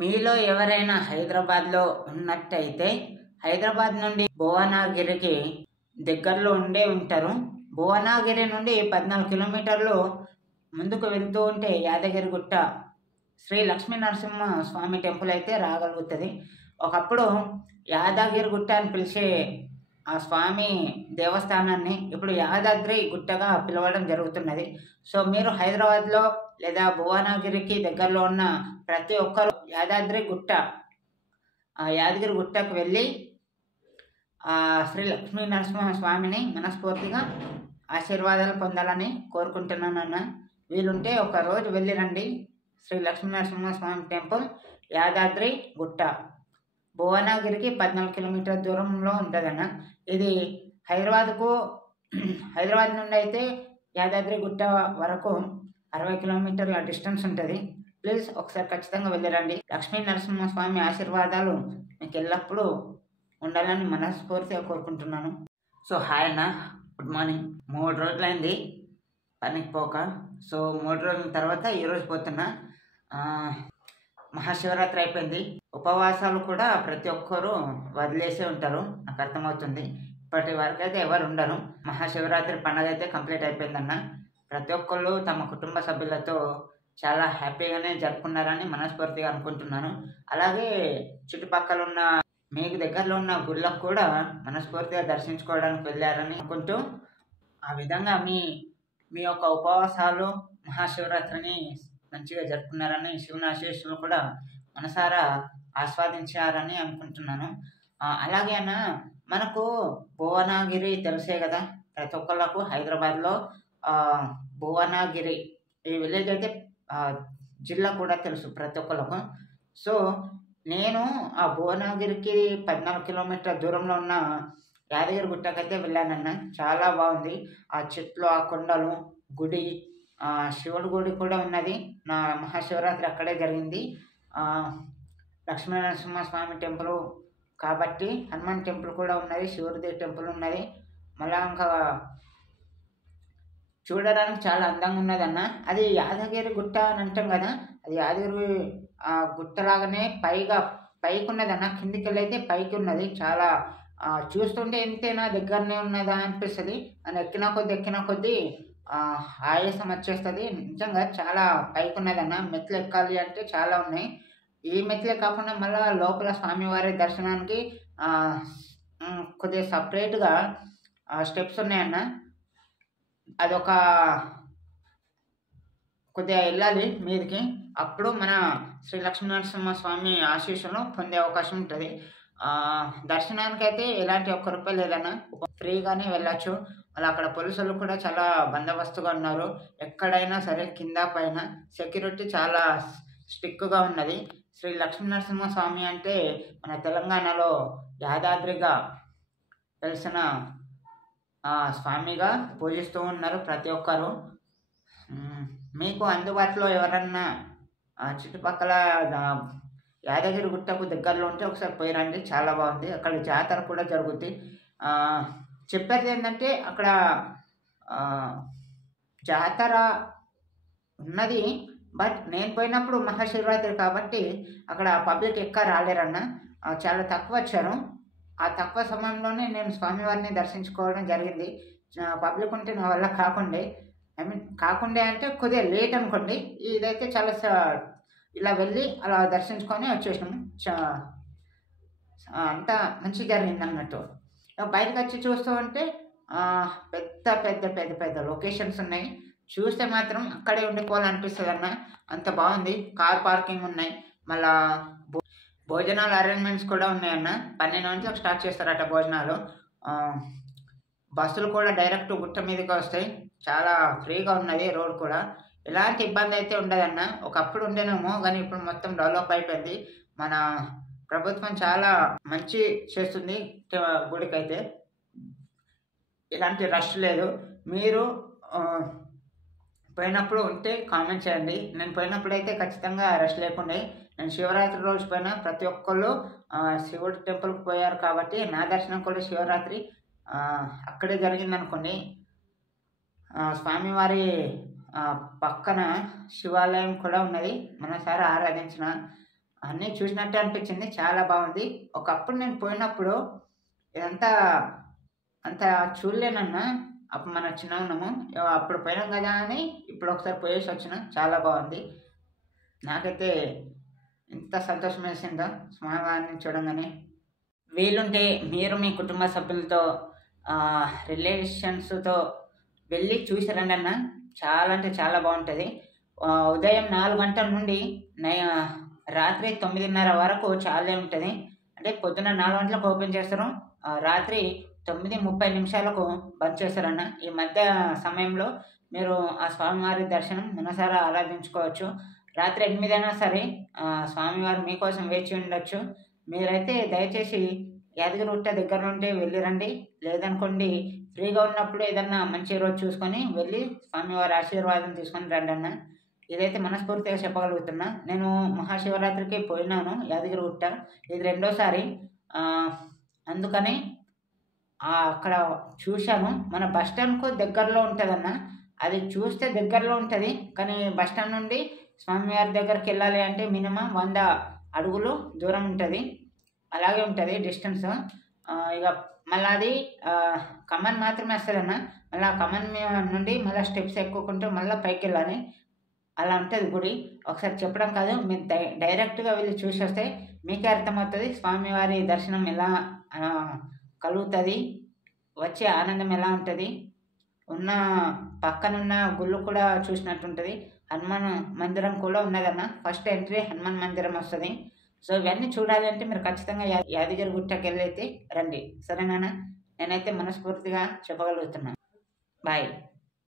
మీలో ఎవరైనా హైదరాబాద్లో ఉన్నట్టయితే హైదరాబాద్ నుండి భువనగిరికి దగ్గరలో ఉండే ఉంటారు. భువనగిరి నుండి 14 కిలోమీటర్లు ముందుకు వెళ్తూ ఉంటే యాదగిరిగుట్ట శ్రీ లక్ష్మీ నరసింహ స్వామి టెంపుల్ అయితే రాగలుగుతుంది. ఒకప్పుడు యాదగిరిగుట్ట అని పిలిచే ఆ స్వామి దేవస్థానాన్ని ఇప్పుడు యాదాద్రి గుట్టగా పిలవడం జరుగుతున్నది. సో మీరు హైదరాబాద్లో లేదా భువనగిరికి దగ్గరలో ఉన్న ప్రతి ఒక్కరు యాదాద్రి గుట్ట యాదగిరి గుట్టకు వెళ్ళి శ్రీ లక్ష్మీ నరసింహ స్వామిని మనస్ఫూర్తిగా ఆశీర్వాదాలు పొందాలని కోరుకుంటున్నానన్న. వీలుంటే ఒక రోజు వెళ్ళి రండి. శ్రీ లక్ష్మీ నరసింహ స్వామి టెంపుల్ యాదాద్రి గుట్ట భువనగిరికి 14 కిలోమీటర్ల దూరంలో ఉంటుందన్న. ఇది హైదరాబాద్ నుండి అయితే యాదాద్రి గుట్ట వరకు 60 కిలోమీటర్ల డిస్టెన్స్ ఉంటుంది. ప్లీజ్ ఒకసారి ఖచ్చితంగా వెళ్ళిరండి. లక్ష్మీ నరసింహ స్వామి ఆశీర్వాదాలు మీకు ఎల్లప్పుడూ ఉండాలని మనస్ఫూర్తిగా కోరుకుంటున్నాను. సో హాయ్ అన్న, గుడ్ మార్నింగ్. 3 రోజులైంది పనికి పోక. సో 3 రోజుల తర్వాత ఈరోజు పోతున్నా. మహాశివరాత్రి అయిపోయింది. ఉపవాసాలు కూడా ప్రతి ఒక్కరూ వదిలేసే ఉంటారు, నాకు అర్థమవుతుంది. ఇప్పటి వరకు అయితే ఎవరు ఉండరు. మహాశివరాత్రి పండుగ అయితే కంప్లీట్ అయిపోయిందన్న. ప్రతి ఒక్కళ్ళు తమ కుటుంబ సభ్యులతో చాలా హ్యాపీగానే జరుపుకున్నారని మనస్ఫూర్తిగా అనుకుంటున్నాను. అలాగే చుట్టుపక్కల ఉన్న మీకు దగ్గరలో ఉన్న గుళ్ళకు కూడా మనస్ఫూర్తిగా దర్శించుకోవడానికి వెళ్ళారని అనుకుంటూ, ఆ విధంగా మీ యొక్క ఉపవాసాలు మహాశివరాత్రిని మంచిగా జరుపుకున్నారని, శివుని ఆశీస్సులు కూడా మనసారా ఆస్వాదించారని అనుకుంటున్నాను. అలాగే అన్న, మనకు భువనగిరి తెలిసే కదా ప్రతి ఒక్కళ్ళకు. హైదరాబాద్లో భువనగిరి ఈ విలేజ్ అయితే జిల్లా కూడా తెలుసు ప్రతి ఒక్కళ్ళకు. సో నేను ఆ భువనగిరికి 14 కిలోమీటర్ల దూరంలో ఉన్న యాదగిరి గుట్టకైతే వెళ్ళానన్న. చాలా బాగుంది. ఆ చెట్లు, ఆ కొండలు, గుడి, శివుడి గుడి కూడా ఉన్నది. నా మహాశివరాత్రి అక్కడే జరిగింది. లక్ష్మీ నరసింహ స్వామి టెంపుల్ కాబట్టి హనుమాన్ టెంపుల్ కూడా ఉన్నది, శివుడిది టెంపుల్ ఉన్నది. మళ్ళా ఇంకా చూడడానికి చాలా అందంగా ఉన్నదన్న. అది యాదగిరి గుట్ట అని అంటాం కదా, అది యాదగిరి గుట్టలాగానే పైకి ఉన్నదన్న. కిందికి వెళ్ళైతే పైకి ఉన్నది. చాలా చూస్తుంటే ఎంతైనా దగ్గరనే ఉన్నదా అనిపిస్తుంది. అని ఎక్కిన కొద్దీ ఆయాసం వచ్చేస్తుంది. నిజంగా చాలా పైకి ఉన్నదన్న. మెట్లు ఎక్కాలి అంటే చాలా ఉన్నాయి. ఈ మెట్లే కాకుండా మళ్ళీ లోపల స్వామివారి దర్శనానికి కొద్దిగా సపరేట్గా స్టెప్స్ ఉన్నాయన్న. అదొక కొద్దిగా వెళ్ళాలి మీదికి. అప్పుడు మన శ్రీ లక్ష్మీనరసింహ స్వామి ఆశీస్సులు పొందే అవకాశం ఉంటుంది. దర్శనానికి అయితే ఎలాంటి ₹1 లేదన్నా, ఫ్రీగానే వెళ్ళచ్చు. మళ్ళీ అక్కడ పోలీసులు కూడా చాలా బందోబస్తుగా ఉన్నారు. ఎక్కడైనా సరే కింద పైన సెక్యూరిటీ చాలా స్ట్రిక్ట్గా ఉన్నది. శ్రీ లక్ష్మీనరసింహ స్వామి అంటే మన తెలంగాణలో యాదాద్రిగా తెలిసిన స్వామిగా పూజిస్తూ ఉన్నారు ప్రతి ఒక్కరు. మీకు అందుబాటులో ఎవరన్నా చుట్టుపక్కల యాదగిరి గుట్టకు దగ్గరలో ఉంటే ఒకసారి పోయి రండి. చాలా బాగుంది. అక్కడ జాతర కూడా జరుగుద్ది. చెప్పేది ఏంటంటే అక్కడ జాతర ఉన్నది, బట్ నేను పోయినప్పుడు మహాశివరాత్రి కాబట్టి అక్కడ పబ్లిక్ ఎక్కువ రాలేరన్న. చాలా తక్కువ వచ్చారు. ఆ తక్కువ సమయంలోనే నేను స్వామివారిని దర్శించుకోవడం జరిగింది. పబ్లిక్ ఉంటే నా వల్ల కాకుండే అంటే కొద్దిగా లేట్ అనుకోండి. ఇదైతే చాలా ఇలా వెళ్ళి అలా దర్శించుకొని వచ్చేసినాము. అంతా మంచిగా జరిగింది అన్నట్టు. బయటకు వచ్చి చూస్తూ ఉంటే పెద్ద పెద్ద పెద్ద పెద్ద లొకేషన్స్ ఉన్నాయి. చూస్తే మాత్రం అక్కడే ఉండిపోవాలనిపిస్తుంది అన్న. అంత బాగుంది. కార్ పార్కింగ్ ఉన్నాయి. మళ్ళా భోజనాల అరేంజ్మెంట్స్ కూడా ఉన్నాయన్న. 12 గంటలకు స్టార్ట్ చేస్తారట భోజనాలు. బస్సులు కూడా డైరెక్ట్ గుట్ట మీదకి వస్తాయి. చాలా ఫ్రీగా ఉన్నది రోడ్ కూడా. ఎలాంటి ఇబ్బంది అయితే ఉండదన్న. ఒకప్పుడు ఉండేనేమో కానీ ఇప్పుడు మొత్తం డెవలప్ అయిపోయింది. మన ప్రభుత్వం చాలా మంచి చేస్తుంది గుడికైతే. ఎలాంటి రష్ లేదు. మీరు పోయినప్పుడు ఉంటే కామెంట్ చేయండి. నేను పోయినప్పుడు అయితే ఖచ్చితంగా రష్ లేకుండే. నేను శివరాత్రి రోజు పోయినా ప్రతి ఒక్కళ్ళు శివుడి టెంపుల్కి పోయారు కాబట్టి నా దర్శనం కూడా శివరాత్రి అక్కడే జరిగింది అనుకోండి. స్వామివారి పక్కన శివాలయం కూడా ఉన్నది. మనసారా ఆరాధించిన అన్నీ చూసినట్టే అనిపించింది. చాలా బాగుంది. ఒకప్పుడు నేను పోయినప్పుడు ఇదంతా అంత చూడలేనన్నా. అప్పుడు మనం చిన్నగున్నాము. అప్పుడు పోయినాం గదా అని ఇప్పుడు ఒకసారి పోయేసొచ్చిన. చాలా బాగుంది. నాకైతే ఎంత సంతోషమేసిందో స్వామివారిని చూడంగానే. వీలుంటే మీరు మీ కుటుంబ సభ్యులతో రిలేషన్స్‌తో వెళ్ళి చూసి రండన్న. చాలా అంటే చాలా బావుంటది. ఉదయం 4 గంటల నుండి రాత్రి 9:30 వరకు చాలే ఉంటది. అంటే పొద్దున్న 4 గంటలకు ఓపెన్ చేస్తారు. రాత్రి 9:30 నిమిషాలకు బంద్ చేస్తారన్న. ఈ మధ్య సమయంలో మీరు ఆ స్వామివారి దర్శనం మనసారా ఆరాధించుకోవచ్చు. రాత్రి 8 అయినా సరే స్వామివారు మీకోసం వేచి ఉండొచ్చు. మీరైతే దయచేసి యాదగిరిగుట్ట దగ్గర నుండి వెళ్ళి రండి. లేదనుకోండి ఫ్రీగా ఉన్నప్పుడు ఏదన్నా మంచి రోజు చూసుకొని వెళ్ళి స్వామివారి ఆశీర్వాదం తీసుకొని రండన్న. ఇదైతే మనస్ఫూర్తిగా చెప్పగలుగుతున్నా. నేను మహాశివరాత్రికి పోయినాను యాదగిరిగుట్ట. ఇది రెండోసారి. అందుకని అక్కడ చూశాను. మన బస్ స్టాండ్‌కు దగ్గరలో ఉంటదన్న. అది చూస్తే దగ్గరలో ఉంటది. కానీ బస్ స్టాండ్ నుండి స్వామివారి దగ్గరికెళ్ళాలి అంటే మినిమమ్ 100 అడుగులు దూరం ఉంటది. అలాగే ఉంటది డిస్టెన్స్. ఇగ మళ్ళా అది కమాన్ మాత్రమే వస్తదన్న. మళ్ళా కమాన్ నుండి మళ్ళా స్టెప్స్ ఎక్కుకుంటూ మళ్ళా పైకెళ్ళాలి. అలా ఉంటది గుడి. ఒకసారి చెప్పడం కాదు, మీరు డైరెక్ట్‌గా వెళ్లి చూసొస్తే మీకే అర్థమవుతది స్వామివారి దర్శనం ఎలా కలుగుతది. వచ్చే ఆనందం ఎలా ఉంటది. పక్కనున్న గుళ్ళు కూడా చూసినట్టుంటది. హనుమాన్ మందిరం కూడా ఉన్నదన్న. ఫస్ట్ ఎంట్రీ హనుమాన్ మందిరం వస్తది. సో, ఇవన్నీ చూడాలి అంటే మీరు ఖచ్చితంగా యాదగిరి గుట్టకెళ్ళైతే రండి. సరేనా? నేనైతే మనస్ఫూర్తిగా చెప్పగలుగుతున్నా. బాయ్.